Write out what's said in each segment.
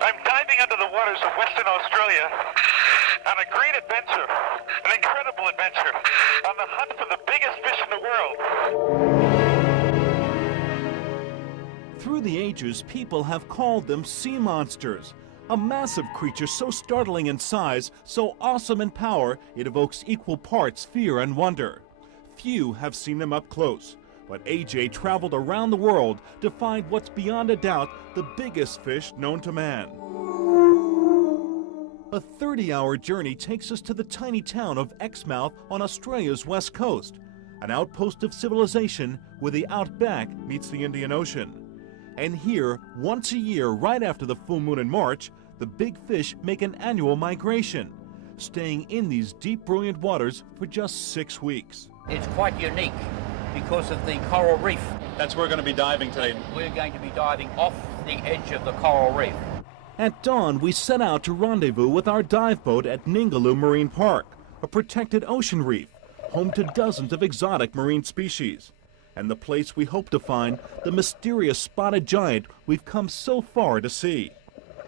I'm diving under the waters of Western Australia on a great adventure, an incredible adventure, on the hunt for the biggest fish in the world. Through the ages, people have called them sea monsters. A massive creature so startling in size, so awesome in power, it evokes equal parts fear and wonder. Few have seen them up close, but AJ traveled around the world to find what's beyond a doubt the biggest fish known to man. A 30-hour journey takes us to the tiny town of Exmouth on Australia's west coast, an outpost of civilization where the outback meets the Indian Ocean. And here, once a year, right after the full moon in March, the big fish make an annual migration, staying in these deep, brilliant waters for just 6 weeks. It's quite unique because of the coral reef. That's where we're going to be diving today. We're going to be diving off the edge of the coral reef. At dawn, we set out to rendezvous with our dive boat at Ningaloo Marine Park, a protected ocean reef, home to dozens of exotic marine species. And the place we hope to find the mysterious spotted giant we've come so far to see.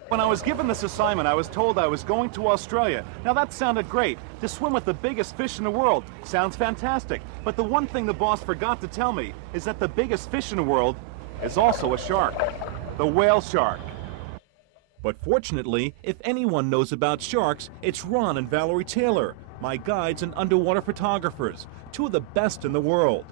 When I was given this assignment, I was told I was going to Australia. Now that sounded great. To swim with the biggest fish in the world sounds fantastic. But the one thing the boss forgot to tell me is that the biggest fish in the world is also a shark. The whale shark. But fortunately, if anyone knows about sharks, it's Ron and Valerie Taylor, my guides and underwater photographers, two of the best in the world.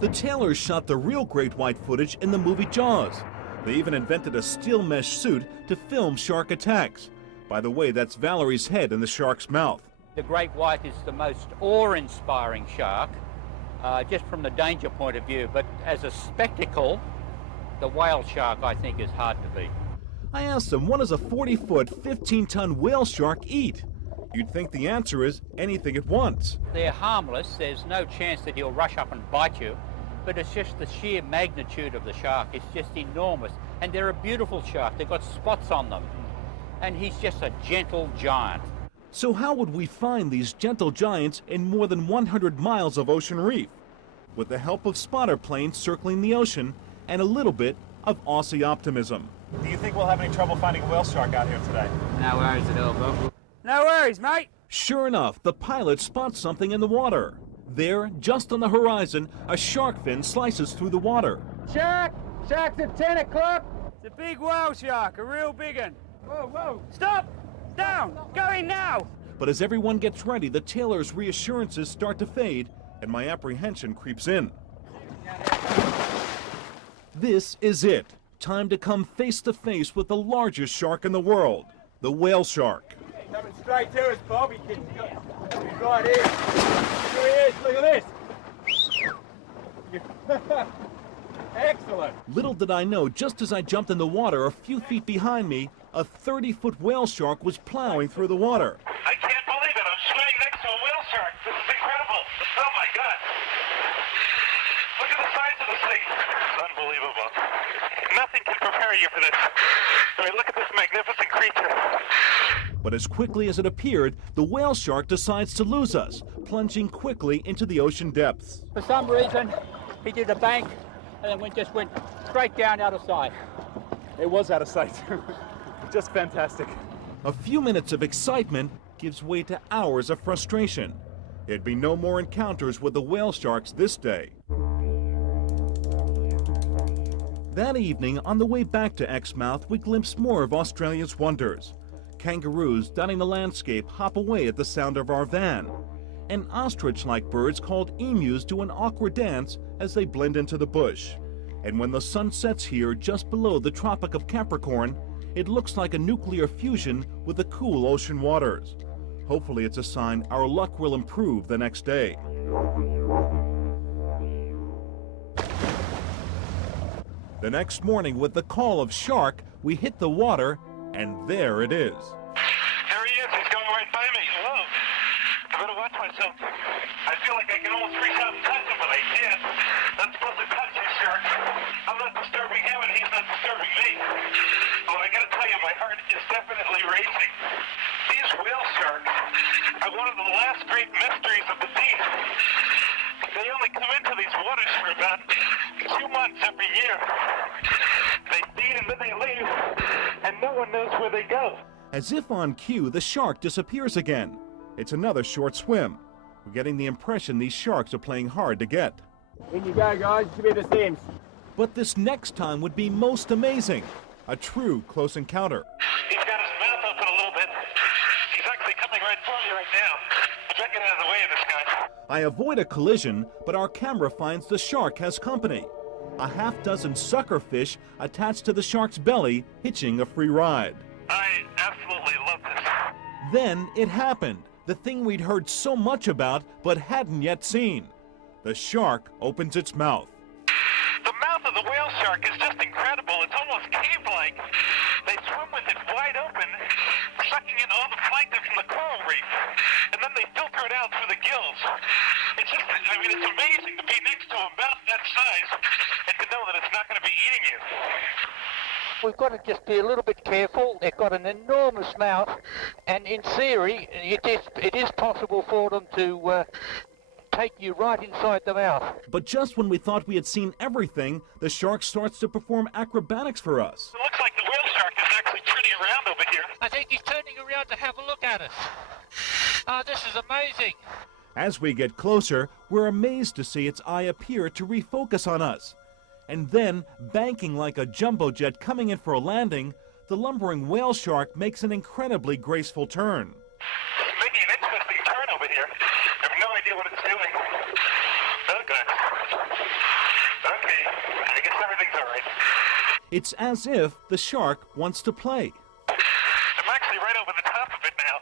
The Taylors shot the real great white footage in the movie Jaws. They even invented a steel mesh suit to film shark attacks. By the way, that's Valerie's head in the shark's mouth. The great white is the most awe-inspiring shark, just from the danger point of view, but as a spectacle, the whale shark, I think, is hard to beat. I asked them, what does a 40-foot, 15-ton whale shark eat? You'd think the answer is anything it wants. They're harmless. There's no chance that he'll rush up and bite you, but it's just the sheer magnitude of the shark. It's just enormous. And they're a beautiful shark. They've got spots on them. And he's just a gentle giant. So how would we find these gentle giants in more than 100 miles of ocean reef? With the help of spotter planes circling the ocean and a little bit of Aussie optimism. Do you think we'll have any trouble finding a whale shark out here today? No worries at all, bro. No worries, mate. Sure enough, the pilot spots something in the water. There, just on the horizon, a shark fin slices through the water. Shark! Shark's at 10 o'clock. It's a big whale shark, a real big one. Whoa, whoa. Stop! Down! Go in now! But as everyone gets ready, the Taylors' reassurances start to fade, and my apprehension creeps in. This is it. Time to come face to face with the largest shark in the world, the whale shark. Coming straight to us, Bob. He's right here. Here he is. Look at this. Excellent. Little did I know, just as I jumped in the water a few feet behind me, a 30-foot whale shark was plowing through the water. I can't believe it. I'm swimming next to a whale shark. This is incredible. Oh, my God. Look at the size of this thing. It's unbelievable. Nothing can prepare you for this. I mean, look at this magnificent creature. But as quickly as it appeared, the whale shark decides to lose us, plunging quickly into the ocean depths. For some reason, he did a bank and then just went straight down out of sight. It was out of sight. Just fantastic. A few minutes of excitement gives way to hours of frustration. There'd be no more encounters with the whale sharks this day. That evening, on the way back to Exmouth, we glimpse more of Australia's wonders. Kangaroos dotting the landscape hop away at the sound of our van. And ostrich-like birds called emus do an awkward dance as they blend into the bush. And when the sun sets here just below the Tropic of Capricorn, it looks like a nuclear fusion with the cool ocean waters. Hopefully it's a sign our luck will improve the next day. The next morning, with the call of shark, we hit the water, and there it is. There he is. He's going right by me. Whoa. I better watch myself. I feel like I can almost reach out and touch him, but I can't. Not supposed to touch you, shark. I'm not disturbing him, and he's not disturbing me. But I gotta tell you, my heart is definitely racing. These whale sharks are one of the last great mysteries of the deep. They only come into these waters for about 2 months every year. They feed and then they leave, and no one knows where they go. As if on cue, the shark disappears again. It's another short swim. We're getting the impression these sharks are playing hard to get. In you go, guys. Give me the Sims. But this next time would be most amazing. A true close encounter. He's got his mouth open a little bit. He's actually coming right for me right now. But get out of the way of this guy. I avoid a collision, but our camera finds the shark has company. A half-dozen sucker fish attached to the shark's belly, hitching a free ride. I absolutely love this. Then it happened, the thing we'd heard so much about but hadn't yet seen. The shark opens its mouth. The mouth of the whale shark is just incredible. It's almost cave-like. They swim with it wide open, sucking in all the plankton from the coral reef, and then they filter it out through the gills. It's just, it's amazing to be next to a mouth that size and to know that it's not going to be eating you. We've got to just be a little bit careful. They've got an enormous mouth, and in theory, it is possible for them to take you right inside the mouth. But just when we thought we had seen everything, the shark starts to perform acrobatics for us. It looks like the whale shark is actually turning around over here. I think he's turning around to have a look at us. Oh, this is amazing. As we get closer, we're amazed to see its eye appear to refocus on us. And then, banking like a jumbo jet coming in for a landing, the lumbering whale shark makes an incredibly graceful turn. It's making an interesting turn over here. I have no idea what it's doing. Okay, I guess everything's all right. It's as if the shark wants to play. I'm actually right over the top of it now,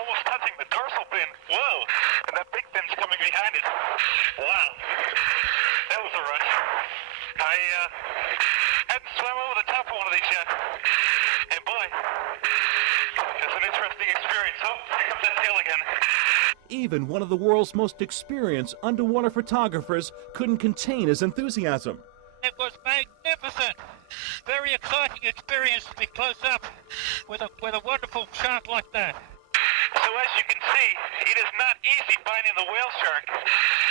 almost touching the dorsal fin. Whoa, and that big fin's coming behind it. Wow, that was a rush. I hadn't swam over the top of one of these yet. And boy, it's an interesting experience. Oh, here comes that tail again. Even one of the world's most experienced underwater photographers couldn't contain his enthusiasm. It was magnificent. Very exciting experience to be close up with a wonderful shark like that. So as you can see, it is not easy finding the whale shark.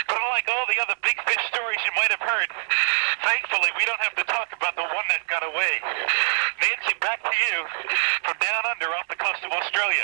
But unlike all the other big fish stories you might have heard, thankfully we don't have to talk about the one that got away. Nancy, back to you from down under off the coast of Australia.